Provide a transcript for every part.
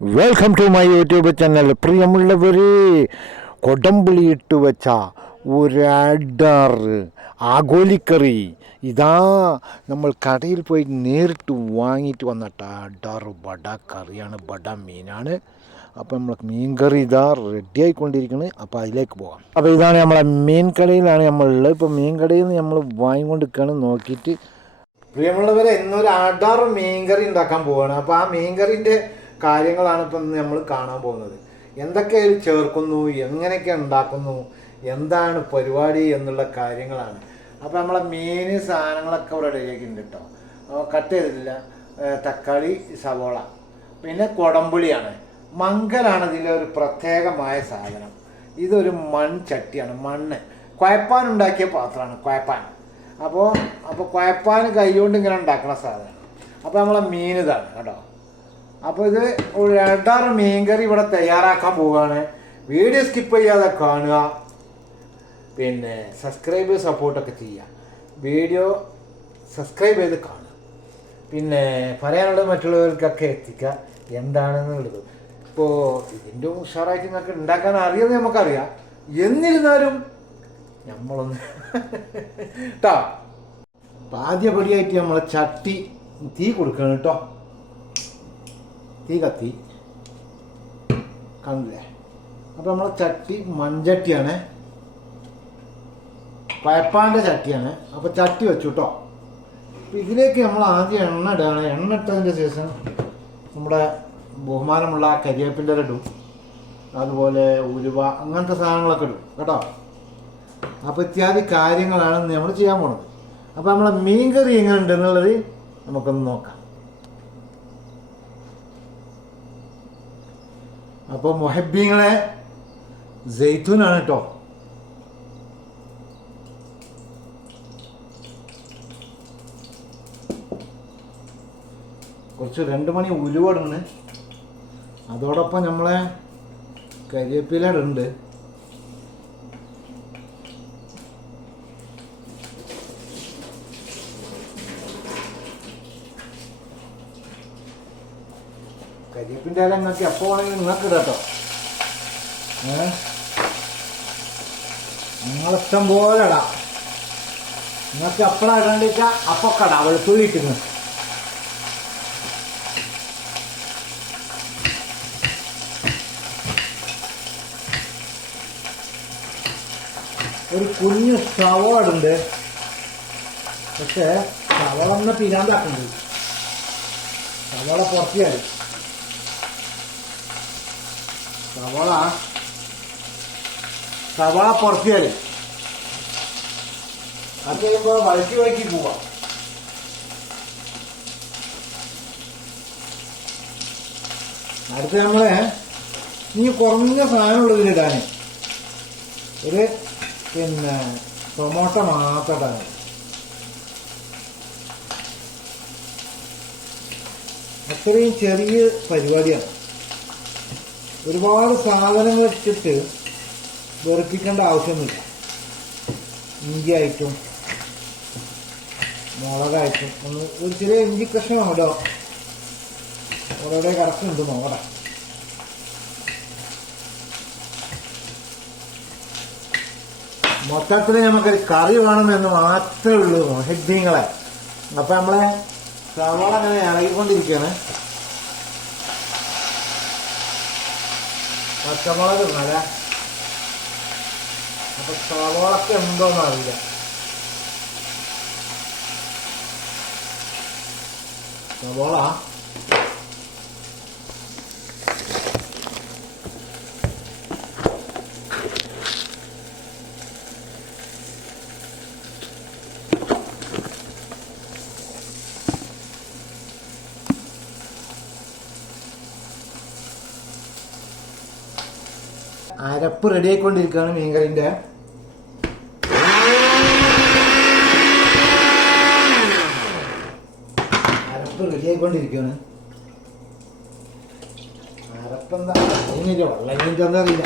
Welcome to my YouTube channel പ്രിയമുള്ളവരെ കൊടംപുളി ഇട്ട് വെച്ച ഒരു അഡർ ആഗോലിക്കറി. ഇതാ നമ്മൾ കടയിൽ പോയി നേരിട്ട് വാങ്ങിയിട്ട് വന്നിട്ട അഡർ ബട കറിയാണ് ബട മീനാണ്. അപ്പോൾ നമ്മൾ മീൻ കറി ഇതാ റെഡി ആയിക്കൊണ്ടിരിക്കുന്നത് അപ്പോൾ അതിലേക്ക് പോകാം. അപ്പോൾ ഇതാണ് നമ്മളെ മീൻ കടയിലാണ് നമ്മളുള്ളത്. ഇപ്പോൾ മീൻ കടയിൽ നിന്ന് നമ്മൾ വാങ്ങിക്കൊണ്ടിരിക്കുകയാണ് നോക്കിയിട്ട്. പ്രിയമുള്ളവരെ ഇന്നൊരു അഡർ മീൻ കറി ഉണ്ടാക്കാൻ പോവുകയാണ് അപ്പോൾ ആ മീൻകറിന്റെ കാര്യങ്ങളാണ് ഇപ്പം നമ്മൾ കാണാൻ പോകുന്നത്. എന്തൊക്കെ ചേർക്കുന്നു എങ്ങനെയൊക്കെ ഉണ്ടാക്കുന്നു എന്താണ് പരിപാടി എന്നുള്ള കാര്യങ്ങളാണ്. അപ്പോൾ നമ്മളെ മെയിൻ സാധനങ്ങളൊക്കെ ഇവിടെ റെഡിയാക്കിയിട്ടുണ്ട് കേട്ടോ. കട്ട് ചെയ്തിട്ടില്ല. തക്കാളി സവോള പിന്നെ കൊടമ്പുളിയാണ് മങ്കലാണ് ഇതിലെ ഒരു പ്രത്യേകമായ സാധനം. ഇതൊരു മൺചട്ടിയാണ് മണ്ണ്. കുഴപ്പാൻ ഉണ്ടാക്കിയ പാത്രമാണ് കുഴപ്പാൻ അപ്പോൾ അപ്പോൾ കുഴപ്പാൻ കൈകൊണ്ട് ഇങ്ങനെ ഉണ്ടാക്കുന്ന സാധനം. അപ്പോൾ നമ്മളെ മീൻ ഇതാണ് കേട്ടോ. അപ്പോൾ ഇത് രണ്ടാറ് മീൻകറി ഇവിടെ തയ്യാറാക്കാൻ പോവുകയാണ്. വീഡിയോ സ്കിപ്പ് ചെയ്യാതെ കാണുക. പിന്നെ സബ്സ്ക്രൈബ് സപ്പോർട്ടൊക്കെ ചെയ്യുക. വീഡിയോ സബ്സ്ക്രൈബ് ചെയ്ത് കാണുക. പിന്നെ പറയാനുള്ളത് മറ്റുള്ളവർക്കൊക്കെ എത്തിക്കുക. എന്താണെന്നുള്ളത് ഇപ്പോൾ ഇതിന്റെ ഉഷാറായിട്ട് നിങ്ങൾക്ക് ഉണ്ടാക്കാൻ അറിയുന്നത് നമുക്കറിയാം. എന്നിരുന്നാലും നമ്മളൊന്ന് കേട്ടോ ആദ്യപടിയായിട്ട് നമ്മളെ ചട്ടി തീ കൊടുക്കണം കേട്ടോ തീ കത്തി. കണ്ടില്ലേ? അപ്പോൾ നമ്മളെ ചട്ടി മൺചട്ടിയാണ്. പയപ്പാന്റെ ചട്ടിയാണ്. അപ്പോൾ ചട്ടി വെച്ചു കേട്ടോ അപ്പോൾ ഇതിലേക്ക് നമ്മൾ ആദ്യം എണ്ണ ഇടുകയാണ് എണ്ണ ഇട്ടതിന്റെ ശേഷം നമ്മുടെ ബഹുമാനമുള്ള കരിയേപ്പിന്റെ ഇടും. അതുപോലെ ഉലുവ അങ്ങനത്തെ സാധനങ്ങളൊക്കെ ഇടും. കേട്ടോ? അപ്പോൾ ഇത്യാദി കാര്യങ്ങളാണ് നമ്മൾ ചെയ്യാൻ പോണത്. അപ്പോൾ നമ്മളെ മീൻ കറി എങ്ങനെ ഉണ്ടെന്നുള്ളത് നമുക്കൊന്ന് നോക്കാം. അപ്പോൾ മൊഹബീങ്ങളെ ജെയ്ത്തൂനാണ് കേട്ടോ കുറച്ച് രണ്ട് മണി ഉലുവടുണ്ട് അതോടൊപ്പം നമ്മളെ കരിവേപ്പില കരിയേപ്പിന്റെ ഇല നിങ്ങൾക്ക് എപ്പോൾ വേണമെങ്കിലും നിങ്ങൾക്ക് കേട്ടോ ഏ? നിങ്ങളിഷ്ടം പോലെ ഇടാം. നിങ്ങൾക്ക് എപ്പോഴാണ് ഇടേണ്ടിച്ചാൽ അപ്പൊക്കെ ഇടാം. വെളുത്തുള്ളി ഇട്ടിരുന്നു. ഒരു കുഞ്ഞു സവാടുണ്ട് പക്ഷേ സവാള തീരാൻ പിരാന്താക്കുന്നുണ്ട് സവാള പുറത്തിയായി സവാള. സവാള പുറത്തിയാൽ. അത് കഴിയുമ്പോൾ വഴക്കി വഴക്കി പോവാം. അടുത്ത് നമ്മൾ ഇനി കുറഞ്ഞ സാധനമുള്ളൂ ഇതിലിടാൻ ഒരു പിന്നെ ടൊമാറ്റോ മാത്രം ഇടാൻ അത്രയും ചെറിയ പരിപാടിയാണ്. ഒരുപാട് സാധനങ്ങൾ ഇട്ടിട്ട് വെറുപ്പിക്കേണ്ട ആവശ്യമൊന്നുമില്ല. ഇഞ്ചി ആയിട്ടും മുളകായിട്ടും ഒന്ന് ഒരു ചെറിയ ഇഞ്ചി കഷ്ണം അവിടെ അവിടെ കറക്റ്റുണ്ട് നോടെ മൊത്തത്തിൽ നമുക്കൊരു കറി വേണമെന്ന് മാത്രമേ ഉള്ളൂ ഹെഡിങ്ങളെ അപ്പൊ നമ്മളെ സവാള അങ്ങനെ ഇളകിക്കൊണ്ടിരിക്കുകയാണ്. പച്ചമുളക് ഇടണല്ല അപ്പൊ സവോളൊക്കെ ഉണ്ടോന്ന് അറിയില്ല. സവാള അരപ്പ് റെഡി ആയിക്കൊണ്ടിരിക്കുകയാണ് മീൻകറിന്റെ അരപ്പ് റെഡി ആയിക്കൊണ്ടിരിക്കുകയാണ്. അരപ്പെന്താ? വെള്ളം കഴിഞ്ഞിട്ട് എന്താ അറിയില്ല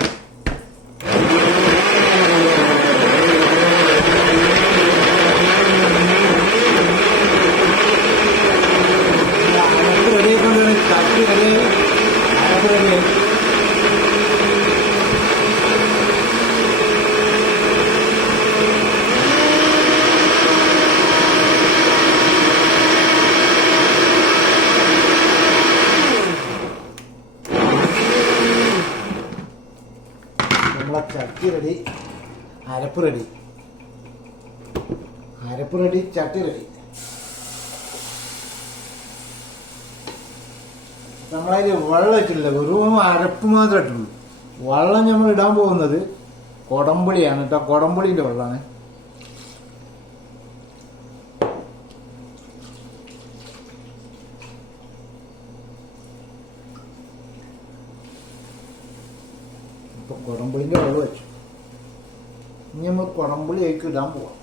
അരപ്പ് റെഡി ആയിക്കൊണ്ടിരിക്കുകയാണ് ചട്ടി റെഡി അരപ്പ് റെഡിയായി നമ്മളെ ചട്ടി റെഡി അരപ്പ് റെഡി. അരപ്പ് റെഡി ചട്ടി റെഡി. നമ്മളതിൽ വെള്ളം ഇട്ടില്ല വെറും അരപ്പ് മാത്രമേ ഇട്ടുള്ളൂ വെള്ളം നമ്മൾ ഇടാൻ പോകുന്നത് കൊടമ്പുളിയാണ് കേട്ടോ. കൊടമ്പുളിന്റെ വെള്ളമാണ്. ഇപ്പൊ കൊടമ്പുളിന്റെ വെള്ളം വെച്ചു. ഇനി നമ്മൾ കുടംപുളിയേക്ക് ഇടാൻ പോവാം.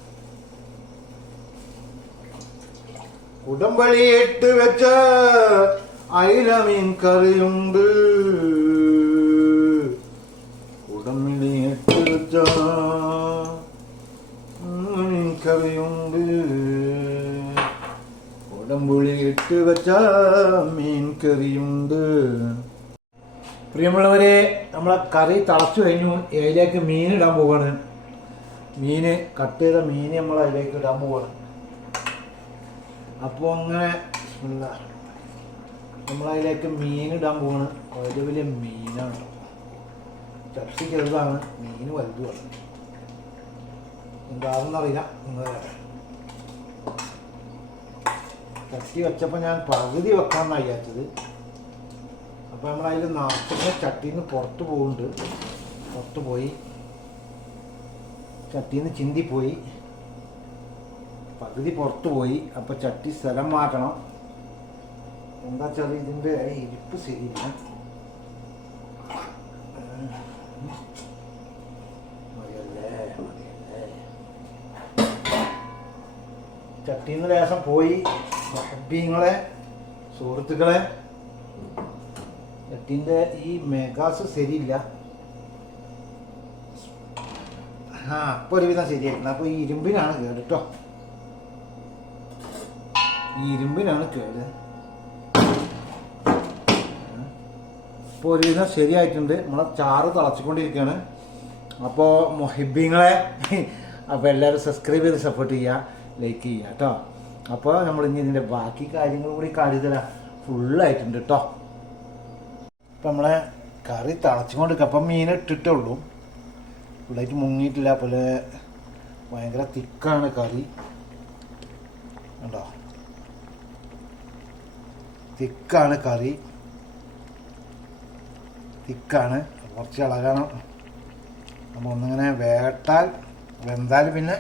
കുടമ്പളി ഇട്ട് വെച്ച അയില മീൻ കറിയുണ്ട് ഇട്ട് വെച്ച മീൻ കറിയുണ്ട്. ഇട്ട് വെച്ച മീൻ കറിയുണ്ട്. പ്രിയമുള്ളവരെ നമ്മളെ കറി തളച്ചു കഴിഞ്ഞു. ഏതിലേക്ക് മീൻ ഇടാൻ പോവാണ്. മീന് കട്ട് ചെയ്ത മീൻ നമ്മൾ അതിലേക്ക് ഇടാൻ പോവാണ്. അപ്പോൾ അങ്ങനെ. നമ്മളതിലേക്ക് മീൻ ഇടാൻ പോവാണ്. വലിയ വലിയ മീനാണ്. ചട്ടി ചെറുതാണ്. മീൻ വലുതുമാണ്. എന്താണെന്നറിയില്ല ചട്ടി വെച്ചപ്പോൾ ഞാൻ പകുതി വെക്കാമെന്നാണ് വിചാരിച്ചത്. അപ്പോൾ നമ്മളതിൽ നാട്ടിൽ ചട്ടിന്ന് പുറത്ത് പോകുന്നുണ്ട് പുറത്ത് പോയി ചട്ടിയിൽ നിന്ന് ചിന്തിപ്പോയി. പകുതി പുറത്തു പോയി അപ്പോൾ ചട്ടി സ്ഥലം മാറ്റണം. എന്താ വെച്ചാൽ ഇതിന്റെ ഇരിപ്പ് ശരിയില്ല. ചട്ടിന്ന് ലേശം പോയി. ഹബ്ബീങ്ങളെ സുഹൃത്തുക്കളെ. ചട്ടിന്റെ ഈ മെഗാസ് ശരിയില്ല. ആ അപ്പോൾ ഒരുവിധം ശരിയായിട്ടുണ്ട്. അപ്പോൾ ഈ ഇരുമ്പിനാണ് കേട് കേട്ടോ ഈ ഇരുമ്പിനാണ് കേട്. ഇപ്പോൾ ഒരുവിധം ശരിയായിട്ടുണ്ട്. നമ്മളെ ചാറ് തിളച്ചുകൊണ്ടിരിക്കുകയാണ് അപ്പോൾ മൊഹിബിങ്ങളെ അപ്പോൾ എല്ലാവരും സബ്സ്ക്രൈബ് ചെയ്ത് സപ്പോർട്ട് ചെയ്യുക ലൈക്ക് ചെയ്യുക കേട്ടോ അപ്പോൾ നമ്മൾ ഇനി ഇതിന്റെ ബാക്കി കാര്യങ്ങൾ കൂടി കാണിത്തരാം ഫുള്ളായിട്ടുണ്ട് കേട്ടോ അപ്പം നമ്മളെ കറി തിളച്ചുകൊണ്ട് അപ്പം മീൻ ഇട്ടിട്ടേ ഉള്ളൂ. ഫുള്ളായിട്ട് മുങ്ങിയിട്ടില്ല പോലെ ഭയങ്കര തിക്കാണ് കറി കണ്ടോ? തിക്കാണ് കറി തിക്കാണ്. കുറച്ച് ഇളകണം. നമ്മൾ ഒന്നിങ്ങനെ വേട്ടാൽ വെന്താൽ പിന്നെ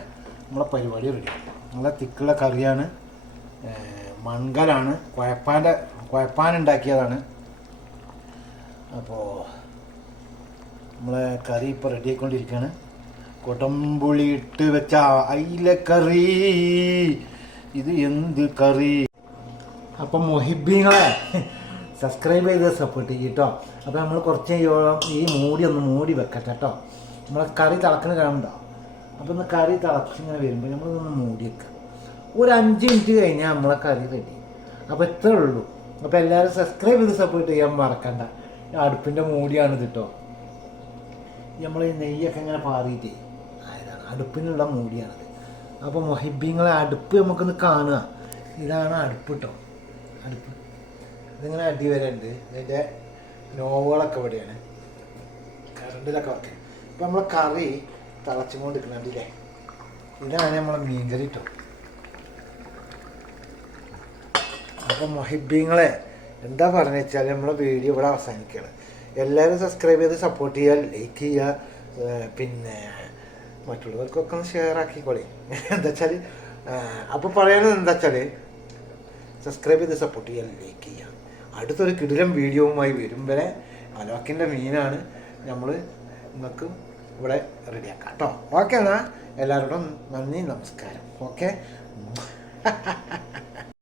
നമ്മളെ പരിപാടി റെഡി നല്ല തിക്കുള്ള കറിയാണ്. മൺകലാണ്. കുഴപ്പാന്റെ കുഴപ്പാൻ ഉണ്ടാക്കിയതാണ്. അപ്പോൾ നമ്മളെ കറി ഇപ്പോൾ റെഡി ആയിക്കൊണ്ടിരിക്കുകയാണ് കൊടംപുളി ഇട്ട് വെച്ച അയിലക്കറി. ഇത് എന്ത് കറി? അപ്പം മൊഹിബിങ്ങളെ സബ്സ്ക്രൈബ് ചെയ്ത് സപ്പോർട്ട് ചെയ്യും കേട്ടോ അപ്പോൾ നമ്മൾ കുറച്ച് ഈ മൂടി ഒന്ന് മൂടി വെക്കട്ടെ കേട്ടോ നമ്മളെ കറി തിളക്കണ കാണണ്ടോ അപ്പോൾ ഒന്ന് കറി തിളച്ചിങ്ങനെ വരുമ്പോൾ നമ്മളൊന്ന് മൂടി വെക്കാം. ഒരു അഞ്ച് മിനിറ്റ് കഴിഞ്ഞാൽ നമ്മളെ കറി റെഡി അപ്പോൾ ഇത്രേ ഉള്ളൂ. അപ്പോൾ എല്ലാവരും സബ്സ്ക്രൈബ് ചെയ്ത് സപ്പോർട്ട് ചെയ്യാൻ മറക്കണ്ട. അടുപ്പിന്റെ മൂടിയാണ് ഇത് കേട്ടോ നമ്മൾ ഈ നെയ്യൊക്കെ ഇങ്ങനെ പാറിയിട്ട് ആയതാണ്. അടുപ്പിനുള്ള മൂടിയാണത്. അപ്പോൾ മൊഹിബിങ്ങളെ അടുപ്പ് നമുക്കൊന്ന് കാണുക. ഇതാണ് അടുപ്പ് കേട്ടോ അടുപ്പ്. ഇതിങ്ങനെ അടി വരണ്ട്. ഇതിന്റെ നോവുകളൊക്കെ ഇവിടെയാണ്. കറണ്ടിലൊക്കെ വർക്ക്. ഇപ്പം നമ്മളെ കറി തിളച്ചും കൊണ്ട് ഇല്ലേ ഇതാണ് നമ്മളെ മീൻകറി കേട്ടോ അപ്പം മൊഹിബിങ്ങളെ എന്താ പറഞ്ഞു വെച്ചാൽ നമ്മളെ വീഡിയോ ഇവിടെ അവസാനിക്കുകയാണ്. എല്ലാവരും സബ്സ്ക്രൈബ് ചെയ്ത് സപ്പോർട്ട് ചെയ്യുക ലൈക്ക് ചെയ്യുക പിന്നെ മറ്റുള്ളവർക്കൊക്കെ ഒന്ന് ഷെയർ ആക്കിക്കോളി. എന്താ വെച്ചാൽ അപ്പോൾ പറയുന്നത് എന്താ വെച്ചാൽ സബ്സ്ക്രൈബ് ചെയ്ത് സപ്പോർട്ട് ചെയ്യുക ലൈക്ക് ചെയ്യുക. അടുത്തൊരു കിടിലം വീഡിയോവുമായി വരും വരെ അലോക്കിന്റെ മീനാണ് നമ്മൾ നിങ്ങൾക്ക് ഇവിടെ റെഡിയാക്കാം കേട്ടോ. ഓക്കെ എന്നാൽ എല്ലാവരോടും നന്ദി നമസ്കാരം. ഓക്കെ